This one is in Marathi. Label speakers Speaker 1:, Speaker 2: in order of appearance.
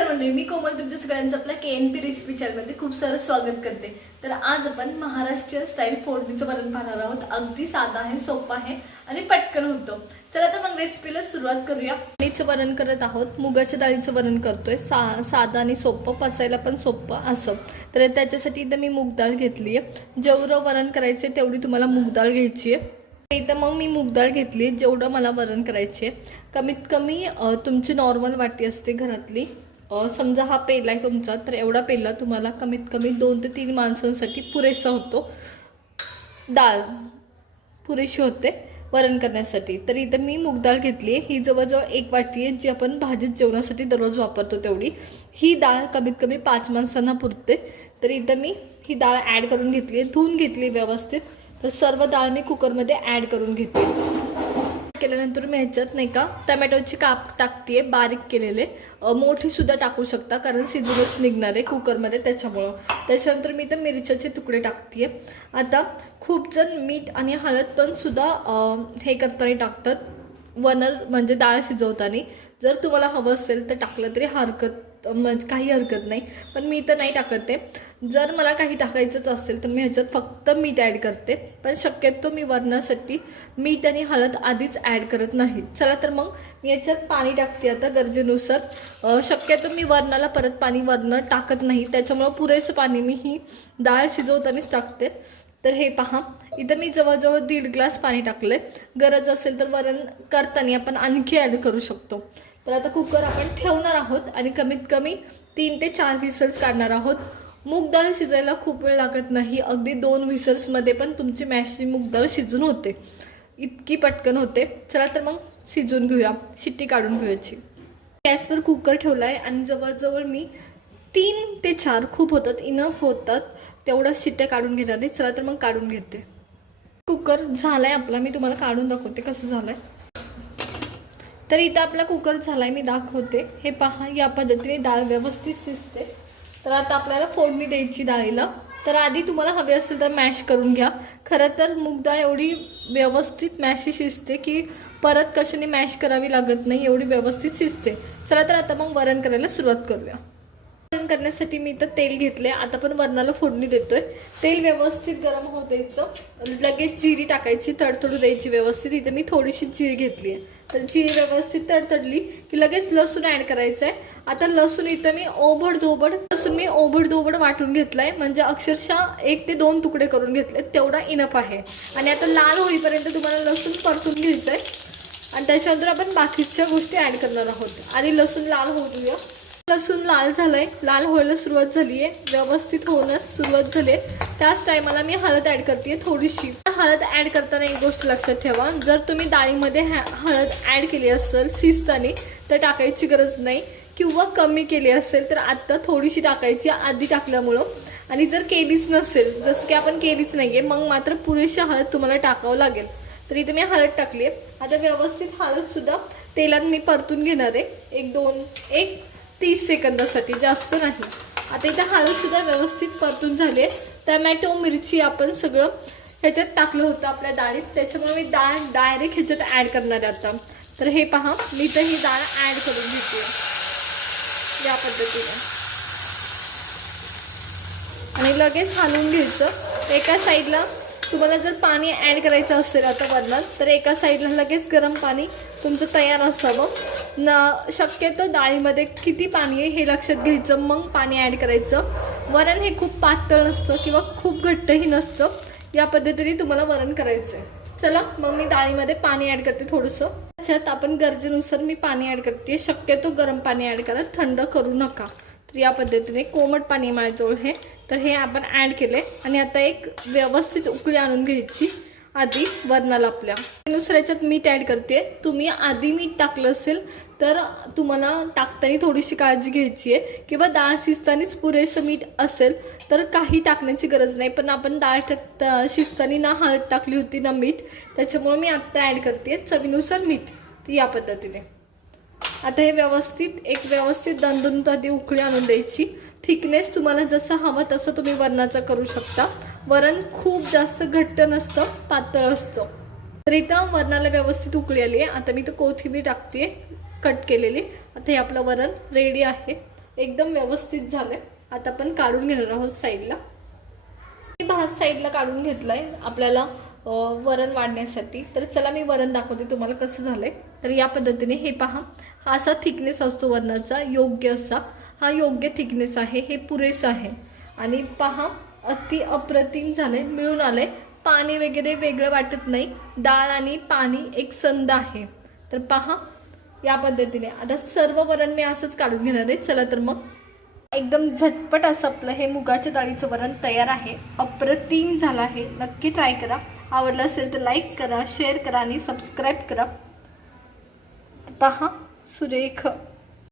Speaker 1: मंडळी मी कोमल तुमच्या सगळ्यांचं आपल्या के एन पी रेसिपी चॅनलमध्ये खूप सारं स्वागत करते. तर आज आपण महाराष्ट्रीयन स्टाईल फोडणीचं वरण पाहणार आहोत. अगदी साधा आहे सोपं आहे आणि पटकन होतं. चला तर मग रेसिपीला सुरुवात करूया. फोडणीचं वरण करत आहोत. मुगाच्या डाळीचं वरण करतोय. सा साधं आणि सोपं पचायला पण सोपं असं. तर त्याच्यासाठी इथं मी मूगडाळ घेतली आहे जेवढं वरण करायचं तेवढी तुम्हाला मूगडाळ घ्यायची आहे इथं मग मी मूगडाळ घेतली जेवढं मला वरण करायचे कमीत कमी तुमची नॉर्मल वाटी असते घरातली. समजा हा पेला आहे तुमचा तर एवढा पेला तुम्हाला कमीत कमी दोन ते तीन माणसांसाठी पुरेसा होतो. डाळ पुरेशी होते वरण करण्यासाठी. तर इथं मी मूग डाळ घेतली आहे. ही जवळजवळ एक वाटी आहे जी आपण भाजीत जेवणासाठी दररोज वापरतो तेवढी. ही डाळ कमीत कमी पाच माणसांना पुरते. तर इथं मी ही डाळ ॲड करून घेतली आहे. धुवून घेतली व्यवस्थित. तर सर्व डाळ मी कुकरमध्ये ॲड करून घेते केल्यानंतर मी ह्याच्यात नाही का टमॅटोचे काप टाकते बारीक केलेले. मोठीसुद्धा टाकू शकता कारण शिजूनच निघणार आहे कुकरमध्ये त्याच्यामुळं. त्याच्यानंतर मी तर मिरच्याचे तुकडे टाकते आता खूप जण मीठ आणि हळद पण सुद्धा हे करताना टाकतात. वनर म्हणजे डाळ शिजवताना. जर तुम्हाला हवं असेल तर टाकलं तरी हरकत म्हणजे काही हरकत नाही. पण मी तर नाही टाकत. ते जर मला काही टाकायचंच असेल तर मी ह्याच्यात फक्त मीठ ॲड करते. पण शक्यतो मी वरणासाठी मीठ आणि हळद आधीच ॲड करत नाही. चला तर मग मी याच्यात पाणी टाकते आता गरजेनुसार. शक्यतो मी वरणाला परत पाणी वरनं टाकत नाही. त्याच्यामुळं पुरेसं पाणी मी ही डाळ शिजवतानाच टाकते. तर हे पहा. इथं मी जवळजवळ दीड ग्लास पाणी टाकलंय. गरज असेल तर वरण करताना आपण आणखी ॲड करू शकतो. तर आता कुकर आपण ठेवणार आहोत आणि कमीत कमी तीन ते चार व्हिसल्स काढणार आहोत. मूग डाळ शिजायला खूप वेळ लागत नाही. अगदी दोन व्हिसल्समध्ये पण तुमची मॅशची मूग डाळ शिजून होते. इतकी पटकन होते. चला तर मग शिजून घेऊया. शिट्टी काढून घेऊयाची. गॅसवर कुकर ठेवला आहे आणि जवळजवळ मी तीन ते चार खूप होतात. इनफ होतात. तेवढ्या शिट्ट्या काढून घेणार आहे. चला तर मग काढून घेते. कुकर झालाय आपला. मी तुम्हाला काढून दाखवते कसं झालंय. तर इथं आपला कुकर झाला आहे मी दाखवते. हे पहा या पद्धतीने डाळ व्यवस्थित शिजते. तर आता आपल्याला फोडणी द्यायची डाळीला. तर आधी तुम्हाला हवे असेल तर मॅश करून घ्या. खरं तर मूग डाळ एवढी व्यवस्थित मॅशी शिजते की परत कशाने मॅश करावी लागत नाही एवढी व्यवस्थित शिजते. चला तर आता मग वरण करायला सुरुवात करूया. करण्यासाठी मी इथं तेल घेतले आता पण वरणाला फोडणी देतोय. तेल व्यवस्थित गरम होऊ द्यायचं लगेच जिरी टाकायची तडतडू द्यायची व्यवस्थित. इथं मी थोडीशी जिरी घेतली आहे तर जिरी व्यवस्थित तडतडली की लगेच लसूण ॲड करायचं आहे आता लसूण इथं मी ओबड धोबड लसूण मी ओबड धोबड वाटून घेतलाय. म्हणजे अक्षरशः एक ते दोन तुकडे करून घेतले तेवढा इनफ आहे. आणि आता लाल होईपर्यंत तुम्हाला लसूण परतून आहे आणि त्याच्यानंतर आपण बाकीच्या गोष्टी ॲड करणार आहोत. आणि लसूण लाल होऊ लसूण लाल झालंय. लाल व्हायला सुरुवात झाली आहे. व्यवस्थित होण्यास सुरुवात झाली आहे. त्याच टायमाला मी हळद ऍड करते थोडीशी. हळद ऍड करताना एक गोष्ट लक्षात ठेवा. जर तुम्ही डाळीमध्ये हॅ- हळद ऍड केली असेल शिजताना तर टाकायची गरज नाही. किंवा कमी केली असेल तर आत्ता थोडीशी टाकायची आधी टाकल्यामुळं. आणि जर केलीच नसेल जसं की आपण केलीच नाही आहे मग मात्र पुरेशी हळद तुम्हाला टाकावं लागेल. तर इथे मी हळद टाकली आहे आता व्यवस्थित हळदसुद्धा तेलात मी परतून घेणार आहे. एक दोन एक. तीस सेकंदासाठी जास्त नाही. आता इथे हळदसुद्धा व्यवस्थित परतून झाले टमॅटो मिरची आपण सगळं ह्याच्यात टाकलं होतं आपल्या डाळीत. त्याच्यामुळे मी डाळ डायरेक्ट ह्याच्यात ॲड करणार आहे आता. तर हे पहा मी तर ही डाळ ॲड करून घेते. या पद्धतीने. आणि लगेच हलवून घ्यायचं. एका साईडला तुम्हाला जर पाणी ॲड करायचं असेल आता वरणात तर एका साईडला लगेच गरम पाणी तुमचं तयार असावं. न शक्यतो डाळीमध्ये किती पाणी आहे हे लक्षात घ्यायचं मग पाणी ॲड करायचं. वरण हे खूप पातळ नसतं किंवा खूप घट्टही नसतं. या पद्धतीने तुम्हाला वरण करायचं आहे चला मग मी डाळीमध्ये पाणी ॲड करते थोडंसं. त्याच्यात आपण गरजेनुसार मी पाणी ॲड करते. शक्यतो गरम पाणी ॲड करा थंड करू नका. तर या पद्धतीने कोमट पाणी आहे. हे तर हे आपण ॲड केले आणि आता एक व्यवस्थित उकळी आणून घ्यायची. आधी वरणाला आपल्या. नुसार याच्यात मीठ ॲड करते. तुम्ही आधी मीठ टाकलं असेल तर तुम्हाला टाकताना थोडीशी काळजी घ्यायची आहे. किंवा डाळ शिजतानीच पुरेसं मीठ असेल तर काही टाकण्याची गरज नाही. पण आपण डाळ टाक शिजताना ना हळद टाकली होती ना मीठ त्याच्यामुळे मी आत्ता ॲड करते चवीनुसार मीठ या पद्धतीने. आता हे व्यवस्थित एक व्यवस्थित दंदून आधी उकळी आणून द्यायची. थिकनेस तुम्हाला जसं हवं तसं तुम्ही वरणाचा करू शकता. वरण खूप जास्त घट्ट नसतं पातळ असतं. तर इथं वरणाला व्यवस्थित उकळी आली आहे. आता मी तर कोथिंबीर टाकते कट केलेली. आता हे आपलं वरण रेडी आहे. एकदम व्यवस्थित झालंय. आता आपण काढून घेणार आहोत साईडला. मी भात साईडला काढून घेतलाय आपल्याला वरण वाढण्यासाठी. तर चला मी वरण दाखवते तुम्हाला कसं झालं आहे तर या पद्धतीने हे पहा. हा असा थिकनेस असतो वरणाचा योग्य असा. हा योग्य थिकनेस आहे हे पुरेसं आहे. आणि पहा अति अप्रतिम झालंय मिळून आलंय. पाणी वगैरे वेगळं वाटत नाही. डाळ आणि पाणी एक संद आहे. तर पहा या पद्धतीने. आता सर्व वरण मी असंच काढून घेणार आहे. चला तर मग. एकदम झटपट असं आपलं हे मुगाच्या डाळीचं वरण तयार आहे. अप्रतिम झालं आहे. नक्की ट्राय करा. आवडलं असेल तर लाईक करा शेअर करा आणि सबस्क्राईब करा. पहा सुरेख.